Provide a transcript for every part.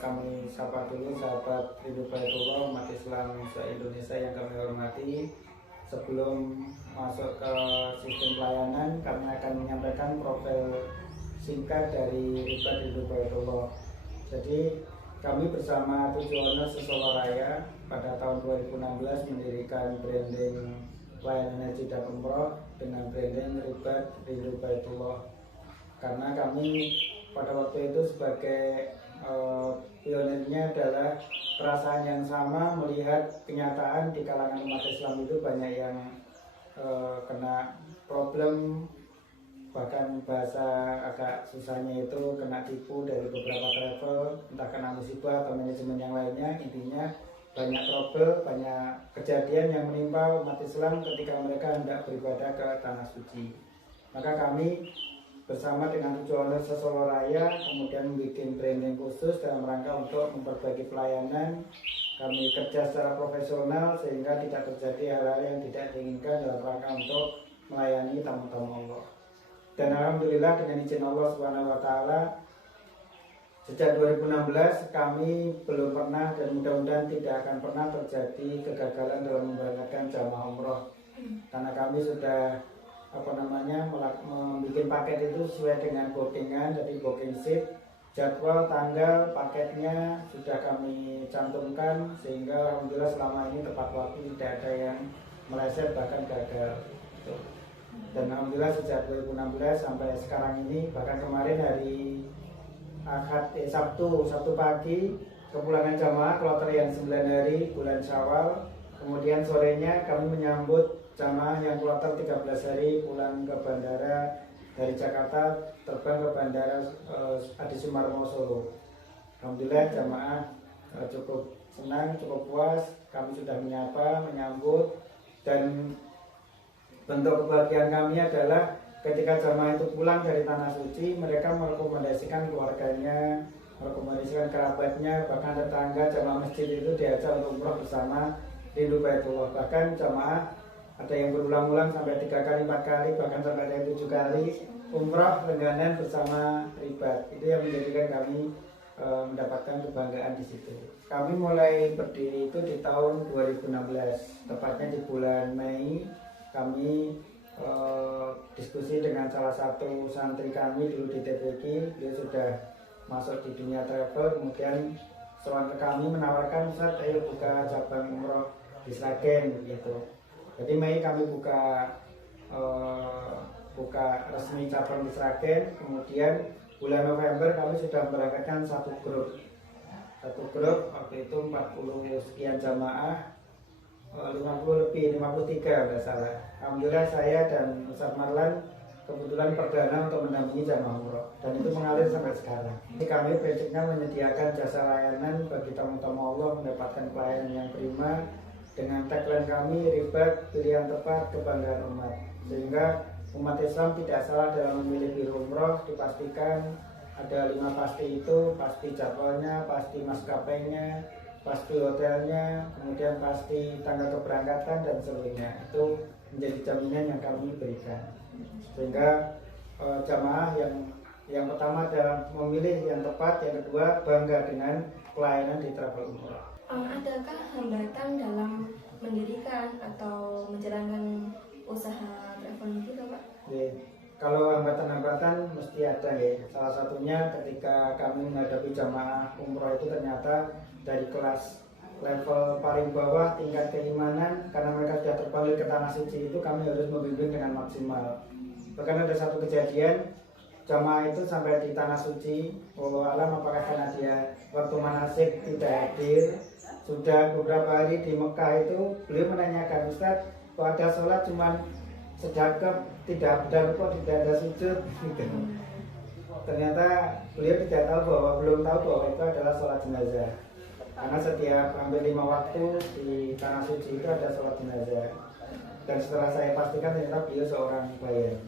Kami sapa dulu sahabat Rindu Baitullah umat Islam se-Indonesia yang kami hormati. Sebelum masuk ke sistem pelayanan, kami akan menyampaikan profil singkat dari Ribat Rindu Baitullah. Jadi kami bersama Tujuan Solo Raya pada tahun 2016 mendirikan branding layanan haji dan umroh dengan branding Ribat Rindu Baitullah. Karena kami pada waktu itu sebagai pionirnya adalah perasaan yang sama melihat kenyataan di kalangan umat Islam itu banyak yang kena problem, bahkan bahasa agak susahnya itu kena tipu dari beberapa travel, entah kena musibah atau manajemen yang lainnya. Intinya banyak trouble, banyak kejadian yang menimpa umat Islam ketika mereka hendak beribadah ke tanah suci. Maka kami bersama dengan Tujuan Solo Raya kemudian membuat branding khusus dalam rangka untuk memperbaiki pelayanan. Kami kerja secara profesional sehingga tidak terjadi hal-hal yang tidak diinginkan dalam rangka untuk melayani tamu-tamu Allah. Dan alhamdulillah dengan izin Allah Subhanahu wa taala sejak 2016 kami belum pernah dan mudah-mudahan tidak akan pernah terjadi kegagalan dalam memberangkatkan jamaah umroh. Karena kami sudah membuat paket itu sesuai dengan bookingan, jadi booking seat, jadwal, tanggal, paketnya sudah kami cantumkan sehingga alhamdulillah selama ini tepat waktu, tidak ada yang meleset bahkan gagal. Dan alhamdulillah sejak 2016 sampai sekarang ini, bahkan kemarin hari Sabtu pagi kepulangan jamaah kloter yang 9 hari bulan Syawal, kemudian sorenya kami menyambut jamaah yang kloter 13 hari pulang ke bandara dari Jakarta, terbang ke bandara Adi Sumarmo Solo. Alhamdulillah jamaah cukup senang, cukup puas. Kami sudah menyambut, dan bentuk kebahagiaan kami adalah ketika jamaah itu pulang dari tanah suci, mereka merekomendasikan keluarganya, merekomendasikan kerabatnya, bahkan tetangga jamaah masjid itu diajak untuk umroh bersama Rindu Baitullah. Bahkan jamaah ada yang berulang-ulang sampai 3 kali, 4 kali, bahkan sampai ada yang 7 kali umroh langganan bersama Ribat. Itu yang menjadikan kami mendapatkan kebanggaan di situ. Kami mulai berdiri itu di tahun 2016, tepatnya di bulan Mei. Kami diskusi dengan salah satu santri kami dulu di TPQ, dia sudah masuk di dunia travel, kemudian soal ke kami menawarkan, Ustaz ayo buka cabang umroh di Sragen gitu. Jadi Mei kami buka resmi cabang di Sragen, kemudian bulan November kami sudah memberangkatkan satu grup waktu itu 40 sekian jamaah, 50 lebih, 53 udah salah. Alhamdulillah saya dan Ustaz Marlan kebetulan perdana untuk mendampingi jamaah umroh, dan itu mengalir sampai sekarang. Ini kami prinsipnya menyediakan jasa layanan bagi tamu-tamu Allah mendapatkan pelayanan yang prima dengan tagline kami, Ribat, pilihan tepat, kebanggaan umat. Sehingga umat Islam tidak salah dalam memilih biru umroh, dipastikan ada 5 pasti itu, pasti jadwalnya, pasti maskapainya, pasti hotelnya, kemudian pasti tanggal keberangkatan dan seluruhnya. Itu menjadi jaminan yang kami berikan. Sehingga jamaah yang pertama adalah memilih yang tepat, yang kedua bangga dengan pelayanan di travel umroh. Adakah hambatan dalam mendirikan atau menjalankan usaha travel itu, Pak? Kalau hambatan-hambatan mesti ada ya. Salah satunya ketika kami menghadapi jamaah umroh itu ternyata dari kelas level paling bawah tingkat keimanan, karena mereka sudah terpanggil ke tanah suci itu kami harus membimbing dengan maksimal. Bahkan ada satu kejadian jamaah itu sampai di tanah suci, wallahu alam apakah karena dia waktu manasik tidak hadir, sudah beberapa hari di Mekah itu beliau menanyakan, Ustaz, kok ada sholat cuman sedekap, tidak benar kok tidak ada sujud gitu. Ternyata beliau belum tahu bahwa itu adalah sholat jenazah. Karena setiap hampir 5 waktu di tanah suci itu ada sholat jenazah. Dan setelah saya pastikan ternyata beliau seorang bayan.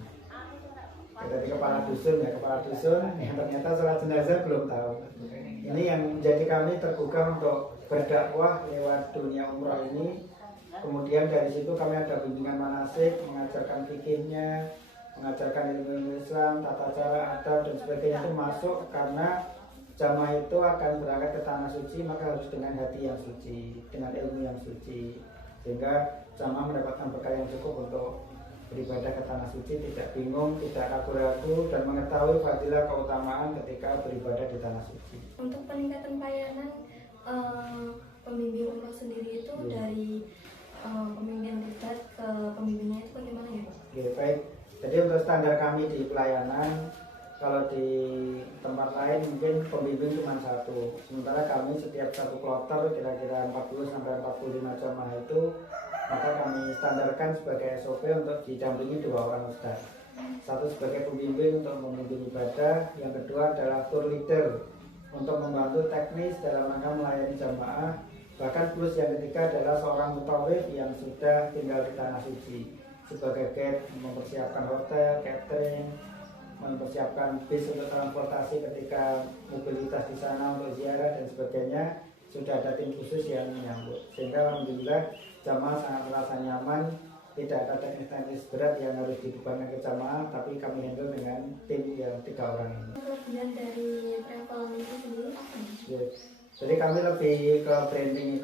Jadi kepala dusun yang ternyata sholat jenazah belum tahu. Ini yang menjadi kami tergugah untuk berdakwah lewat dunia umroh ini. Kemudian dari situ kami ada bimbingan manasik, mengajarkan fikihnya, mengajarkan ilmu Islam, tata cara adab dan sebagainya itu masuk karena jamaah itu akan berangkat ke tanah suci, maka harus dengan hati yang suci, dengan ilmu yang suci, sehingga jamaah mendapatkan bekal yang cukup untuk beribadah ke tanah suci, tidak bingung, tidak ragu-ragu, dan mengetahui fadilah keutamaan ketika beribadah di tanah suci. Untuk peningkatan pelayanan pembimbing umroh sendiri itu dari pembimbing ribat ke pembimbingnya itu bagaimana ya Pak? Oke, baik. Jadi untuk standar kami di pelayanan, kalau di tempat lain mungkin pembimbing cuma satu, sementara kami setiap satu kloter kira-kira 40 sampai 45 jamaah itu, maka kami standarkan sebagai SOP untuk didampingi 2 orang ustaz. Satu sebagai pembimbing untuk memimpin ibadah, yang kedua adalah tour leader untuk membantu teknis dalam rangka melayani jamaah. Bahkan plus yang ketiga adalah seorang mutawif yang sudah tinggal di tanah suci sebagai guide, mempersiapkan hotel, catering, mempersiapkan bis untuk transportasi ketika mobilitas di sana untuk ziarah dan sebagainya. Sudah ada tim khusus yang menyambut, sehingga alhamdulillah jamaah sangat merasa nyaman, tidak ada teknis-teknis berat yang harus dibebankan ke jamaah, tapi kami handle dengan tim yang 3 orang ini. Kelebihan dari travel itu sendiri apa? Yes. Jadi kami lebih ke branding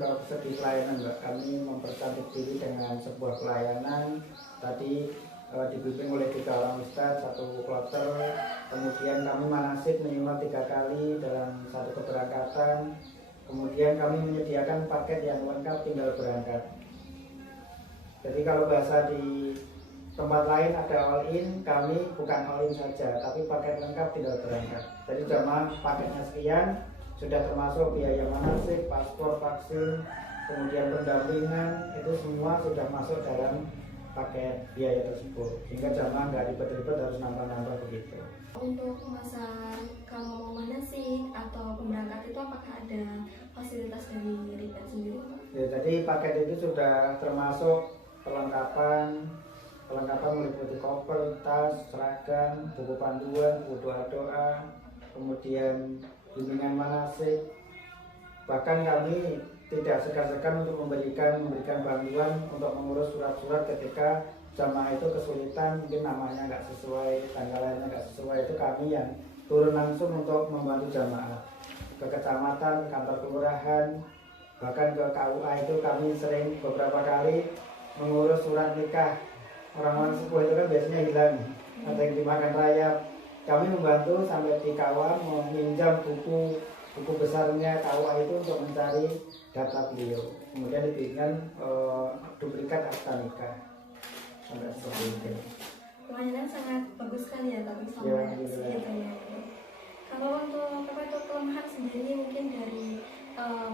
ke segi pelayanan Mbak. Kami mempercantik diri dengan sebuah pelayanan. Tadi dibimbing oleh 3 orang ustadz, 1 kloter. Kemudian kami manasik minimal 3 kali dalam satu keberangkatan. Kemudian kami menyediakan paket yang lengkap tinggal berangkat. Jadi kalau bahasa di tempat lain ada all in, kami bukan all in saja, tapi paket lengkap tinggal berangkat. Jadi jamaah paketnya sekian, sudah termasuk biaya manasik, paspor, vaksin, kemudian pendampingan, itu semua sudah masuk dalam paket biaya tersebut, sehingga jamaah nggak ribet-ribet harus nambah-nambah begitu. Untuk masa kalau mau manasik atau pemberangkat itu apakah ada fasilitas dari ribat sendiri? Ya, jadi paket itu sudah termasuk perlengkapan meliputi koper, tas, seragam, buku panduan, buku doa-doa, kemudian bimbingan manasik. Bahkan kami tidak segan-segan untuk memberikan bantuan untuk mengurus surat-surat ketika jamaah itu kesulitan, mungkin namanya nggak sesuai, tanggalannya nggak sesuai, itu kami yang turun langsung untuk membantu jamaah ke kecamatan, kantor kelurahan, bahkan ke KUA. Itu kami sering beberapa kali mengurus surat nikah. Orang-orang sepuh itu kan biasanya hilang, ada yang dimakan rayap. Kami membantu sampai di KUA meminjam buku besarnya KUA itu untuk mencari data beliau, kemudian dibikinkan duplikat akta nikah sampai seperti itu. Pelayanan sangat bagus kan ya, tapi Ya, sampai segitunya. Kalau untuk kelemahan sendiri mungkin dari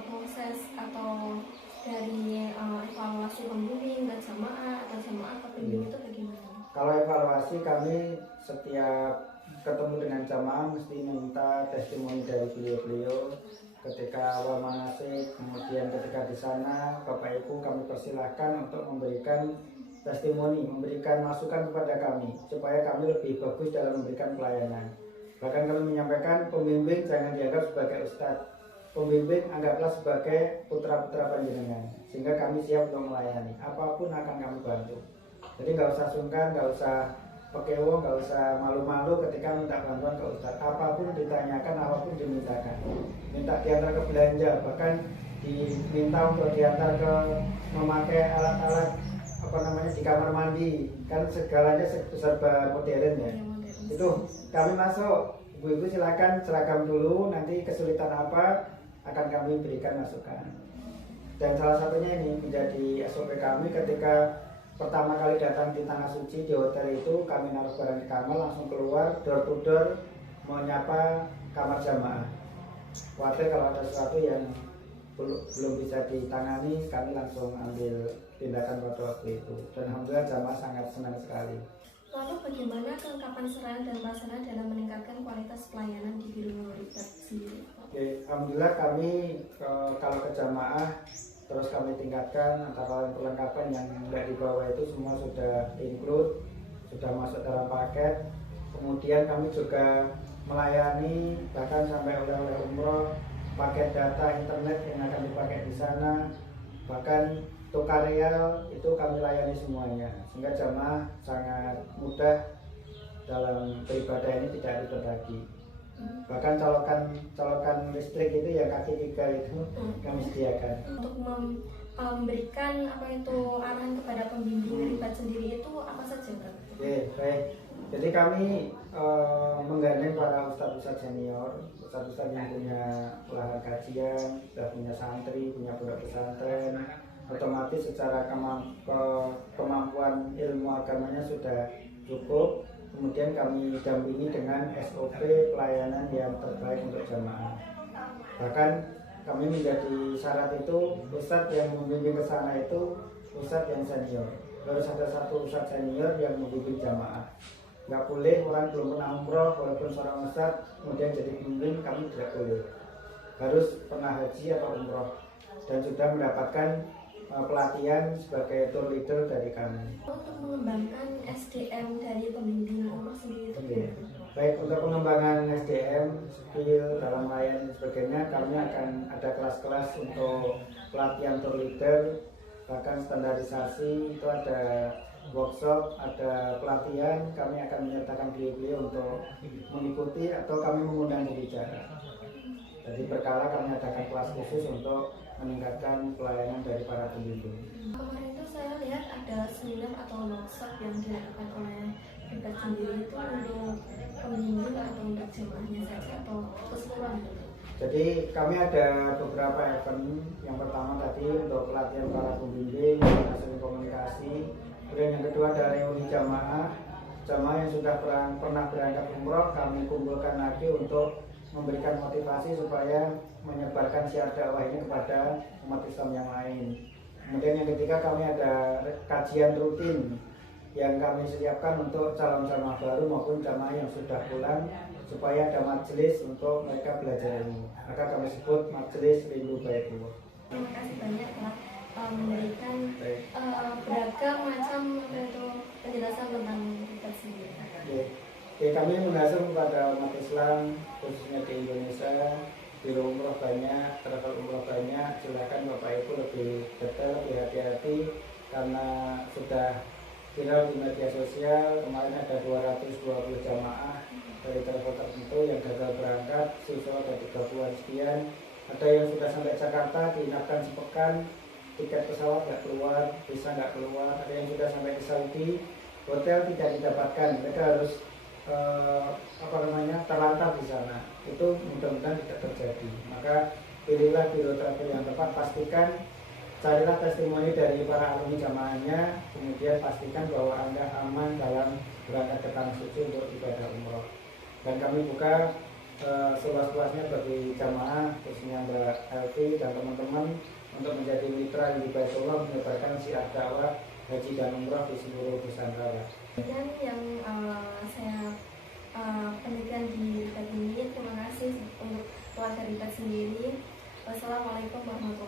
proses atau dari evaluasi pembimbing dan jamaah atau jamaah ke pembimbing itu bagaimana? Kalau evaluasi, kami setiap ketemu dengan jamaah mesti minta testimoni dari beliau-beliau ketika awal manasik, kemudian ketika di sana Bapak Ibu kami persilahkan untuk memberikan testimoni, memberikan masukan kepada kami supaya kami lebih bagus dalam memberikan pelayanan. Bahkan kami menyampaikan pembimbing jangan dianggap sebagai ustadz, pembimbing anggaplah sebagai putra-putra panjenengan, sehingga kami siap untuk melayani, apapun akan kami bantu. Jadi nggak usah sungkan, nggak usah pekewo, nggak usah malu-malu ketika minta bantuan ke ustadz. Apapun ditanyakan, apapun dimintakan. Minta diantar ke belanja, bahkan diminta untuk diantar ke memakai alat-alat di kamar mandi, kan segalanya serba modern ya. Itu kami masuk, ibu-ibu silakan seragam dulu, nanti kesulitan apa akan kami berikan masukan. Dan salah satunya ini menjadi SOP kami ketika pertama kali datang di Tanah Suci di hotel itu, kami naruh barang di kamar, langsung keluar door to door menyapa kamar jamaah. Khawatir kalau ada sesuatu yang belum bisa ditangani, kami langsung ambil tindakan pada waktu itu. Dan alhamdulillah jamaah sangat senang sekali. Lalu bagaimana kelengkapan sarana dan prasarana dalam meningkatkan kualitas pelayanan di Biro Ribat sendiri? Oke, alhamdulillah kami kalau ke jamaah terus kami tingkatkan, antara lain perlengkapan yang tidak dibawa itu semua sudah include, sudah masuk dalam paket. Kemudian kami juga melayani bahkan sampai oleh-oleh umroh, paket data internet yang akan dipakai di sana, bahkan tukar real itu kami layani semuanya, sehingga jamaah sangat mudah dalam beribadah ini, tidak ribet lagi. Bahkan colokan listrik itu yang kaki 3 itu kami sediakan. Untuk memberikan apa itu arahan kepada pembimbing ribat sendiri itu apa saja, Pak? Oke, baik. Jadi kami menggandeng para ustadz-ustadz senior, ustadz-ustadz yang punya lahan kajian, sudah punya santri, punya pondok pesantren, otomatis secara kemampuan ilmu agamanya sudah cukup. Kemudian kami dampingi dengan SOP pelayanan yang terbaik untuk jamaah. Bahkan kami menjadi syarat itu ustadz yang membimbing ke sana itu ustadz yang senior. Harus ada satu ustadz senior yang membimbing jamaah. Nggak boleh orang belum pernah umroh walaupun seorang ustadz kemudian jadi pembimbing, kami tidak boleh. Harus pernah haji atau umroh dan sudah mendapatkan pelatihan sebagai tour leader dari kami. Untuk mengembangkan SDM dari pembimbing umroh sendiri itu baik, untuk pengembangan SDM, skill dalam layanan dan sebagainya, kami akan ada kelas-kelas untuk pelatihan tour leader, bahkan standarisasi itu ada workshop, ada pelatihan. Kami akan menyertakan beliau untuk mengikuti atau kami mengundang berbicara. Jadi berkala kami adakan kelas khusus untuk meningkatkan pelayanan dari para pembimbing. Kemarin itu saya lihat ada seminar atau workshop yang dilakukan oleh ribat sendiri itu untuk pembimbing atau untuk jemaahnya saja atau keseluruhan. Jadi kami ada beberapa event. Yang pertama tadi untuk pelatihan para pembimbing, hasil komunikasi. Kemudian yang kedua ada reuni jamaah yang sudah pernah berangkat umroh, kami kumpulkan lagi untuk memberikan motivasi supaya menyebarkan syiar dakwah ini kepada umat Islam yang lain. Kemudian yang ketiga kami ada kajian rutin yang kami siapkan untuk calon jamaah baru maupun jamaah yang sudah pulang supaya ada majelis untuk mereka belajar ilmu. Maka kami sebut majelis rindu Baitullah. Terima kasih banyak telah memberikan beragam macam penjelasan tentang ribat sendiri. Oke, kami mengasuh kepada umat Islam khususnya di Indonesia, biro umroh banyak, travel umroh banyak. Silakan Bapak Ibu lebih detail, lebih hati-hati karena sudah viral di media sosial. Kemarin ada 220 jamaah dari travel tertentu yang gagal berangkat, siswa ada 30-an sekian. Ada yang sudah sampai Jakarta diinapkan sepekan, tiket pesawat nggak keluar, visa nggak keluar. Ada yang sudah sampai ke Saudi, hotel tidak didapatkan. Mereka harus terlantar di sana. Itu mudah-mudahan tidak terjadi. Maka pilihlah biro travel yang tepat, pastikan carilah testimoni dari para alumni jamaahnya, kemudian pastikan bahwa Anda aman dalam berangkat ke tanah suci untuk ibadah umroh. Dan kami buka seluas-luasnya bagi jamaah khususnya Mbak Elvi dan teman-teman untuk menjadi mitra di Baitullah, menyebarkan syiar dakwah haji dan umroh di seluruh Nusantara. Dan yang saya penelitian di ribat ini, terima kasih untuk keluarga ribat sendiri. Wassalamualaikum warahmatullahi wabarakatuh.